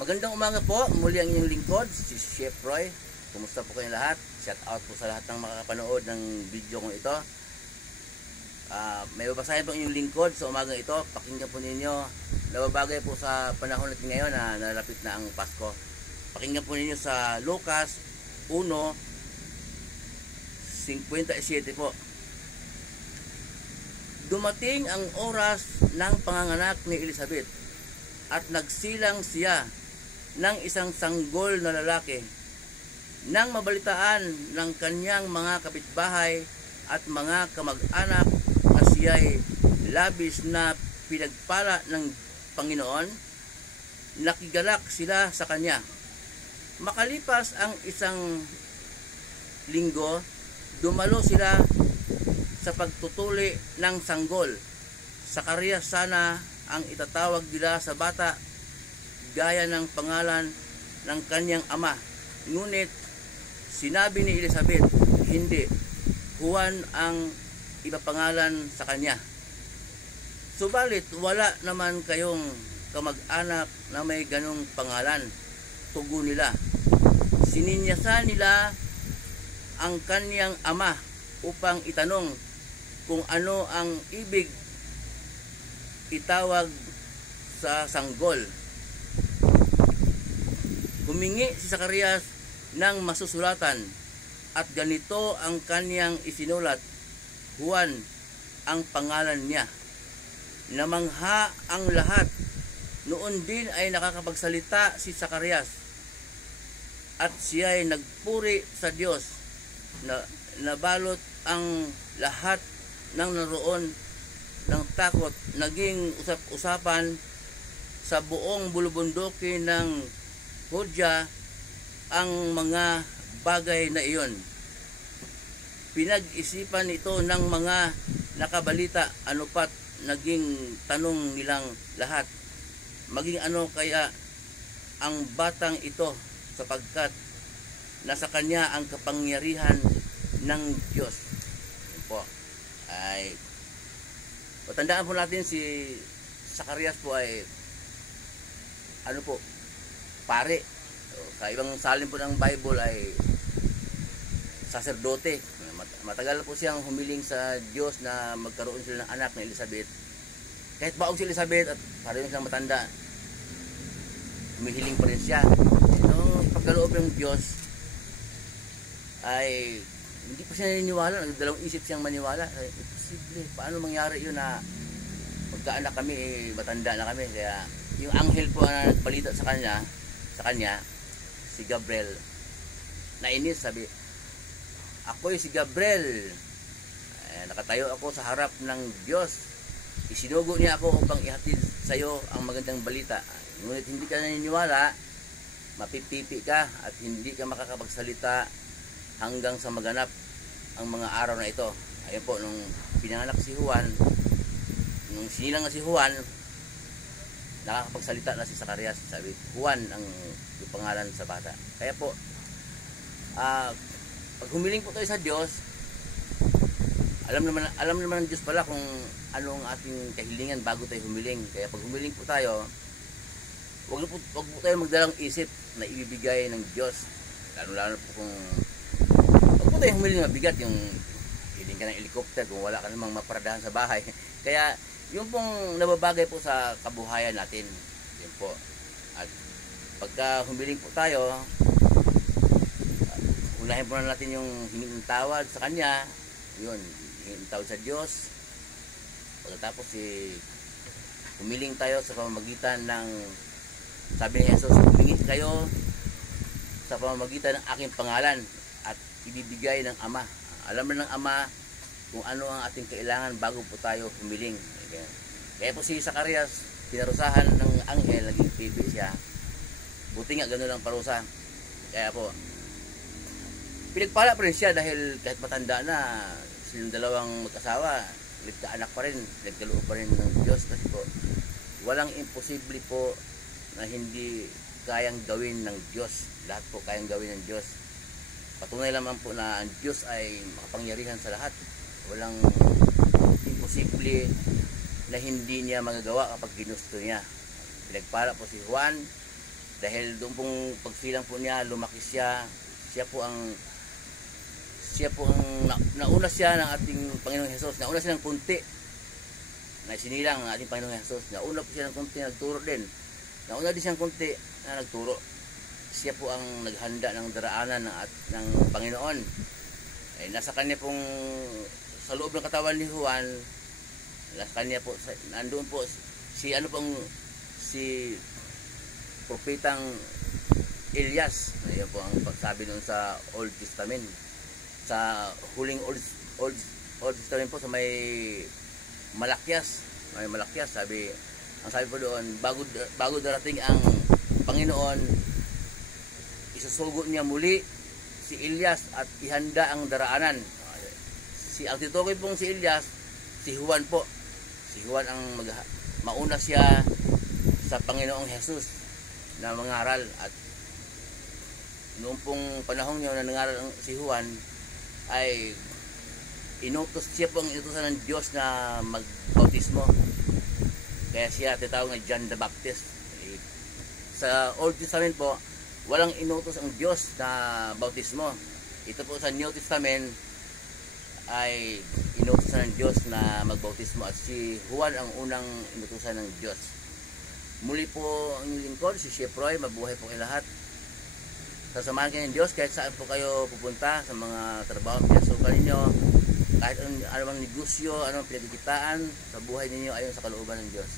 Magandang umaga po, muli ang inyong lingkod, si Chef Roy. Kumusta po kayo lahat? Shout out po sa lahat ng makakapanood ng video kong ito. May babasahin po inyong lingkod sa umagang ito. Pakinggan po ninyo. Nababagay po sa panahon natin ngayon na nalapit na ang Pasko. Pakinggan po ninyo sa Lucas 1:57 po. Dumating ang oras ng panganganak ni Elizabeth at nagsilang siya ng isang sanggol na lalaki. Nang mabalitaan ng kanyang mga kapitbahay at mga kamag-anak na siya'y labis na pinagpala ng Panginoon, nakigalak sila sa kanya. Makalipas ang isang linggo, dumalo sila sa pagtutuli ng sanggol. Zacarias sana ang itatawag nila sa bata gaya ng pangalan ng kanyang ama. Ngunit sinabi ni Elizabeth, hindi, Juan ang ipapangalan sa kanya. Subalit wala naman kayong kamag-anak na may ganong pangalan, tugon nila. Sininyasan nila ang kanyang ama upang itanong kung ano ang ibig itawag sa sanggol. Humingi si Zacarias ng masusulatan at ganito ang kanyang isinulat, Juan ang pangalan niya. Namangha ang lahat. Noon din ay nakakapagsalita si Zacarias at siya ay nagpuri sa Diyos. Nabalot ang lahat ng naroon ng takot. Naging usap-usapan sa buong bulubunduki ng Judea ang mga bagay na iyon. Pinag-isipan ito ng mga nakabalita, ano pat naging tanong nilang lahat. Maging ano kaya ang batang ito, sapagkat nasa kanya ang kapangyarihan ng Diyos. Yun po. Ay patandaan po natin si Zacarias po ay ano po, pare. Sa ibang salin po ng Bible ay saserdote. Matagal po siyang humiling sa Diyos na magkaroon sila ng anak na Elizabeth. Kahit baog si Elizabeth at parang silang matanda, humihiling pa rin siya. Nung pagkaloob ng Diyos ay hindi pa siya naniniwala. Nagdalawang isip siyang maniwala. Imposible. Paano mangyari yun na magkaanak kami, matanda na kami. Kaya yung anghel po na nagbalita sa kanya, si Gabriel, nainis, sabi, ako'y si Gabriel. Nakatayo ako sa harap ng Diyos. Isinugo niya ako upang ihatid sa iyo ang magandang balita. Ngunit hindi ka naniniwala, mapipipi ka at hindi ka makakapagsalita hanggang sa maganap ang mga araw na ito. Ayun po, nung pinanganak si Juan, nung sinilang na si Juan, nakakapagsalita na si Zacarias. Sabi, Juan ang pangalan sa bata. Kaya po, pag humiling po tayo sa Diyos, alam naman ng Diyos pala kung anong ating kahilingan bago tayo humiling. Kaya pag humiling po tayo, wag po tayo magdalang isip na ibibigay ng Diyos. Lalo po kung wag po tayo humiling mabigat, yung hiling ka ng helicopter kung wala ka namang maparadahan sa bahay. Kaya yung pong nababagay po sa kabuhayan natin, yun po. At pagka humiling po tayo, unahin po na natin yung hingin ng tawad sa Kanya, yun, hingin ng tawad sa Diyos. Pagkatapos humiling tayo sa pamamagitan ng, sabi ni Jesus, humingi kayo sa pamamagitan ng aking pangalan at ibibigay ng Ama. Alam na ng Ama kung ano ang ating kailangan bago po tayo humiling. Kaya po si Zacarias, pinarusahan ng anghel, naging pipi siya. Buti nga gano'n lang parusa. Kaya po, pinagpala pa rin siya dahil kahit matanda na, silang dalawang mag-asawa, nagkaanak pa rin, nagkaloob pa rin ng Diyos. Kasi po, walang imposible po na hindi kayang gawin ng Diyos. Lahat po kayang gawin ng Diyos. Patunay naman po na ang Diyos ay makapangyarihan sa lahat. Walang imposible na hindi niya magagawa kapag ginusto niya. Pinagpala po si Juan Dahil doon pong pagsilang po niya, lumaki siya. Siya po ang nauna siya ng ating Panginoong Hesus. Nauna siya ng kunti na sinilang ng ating Panginoong Hesus. Nauna po siya ng kunti, nagturo din. Nauna din siyang kunti na nagturo. Siya po ang naghanda ng daraanan ng Panginoon. Nasa kanya pong, sa loob ng katawan ni Juan, nasa kanya po, nandoon po si propetang Elias. Ayan po ang pagsabi noon sa Old Testament. Sa huling Old Testament po, sa may Malakyas. Ang sabi po doon, bago darating ang Panginoon, isusugo niya muli si Elias at ihanda ang daraanan. Ang titukoy pong si Elias, si Juan po. Si Juan ang mauna siya sa Panginoong Hesus na mangaral, at noong pong panahon niya na nangaral si Juan ay siya pong inutusan ng Diyos na magbautismo. Kaya siya tinatawag na John the Baptist. Sa Old Testament po, walang inutos ang Diyos na bautismo. Ito po sa New Testament ay inutusan ng Diyos na magbautismo, at si Juan ang unang inutusan ng Diyos. Muli po ang lingkod, si Chef Roy. Mabuhay po kayo lahat. Sasamahan kayo ng Diyos kahit saan po kayo pupunta, sa mga trabaho pinasukan ninyo, kahit anumang negosyo, anumang pinagkikitaan sa buhay ninyo ayon sa kalooban ng Diyos.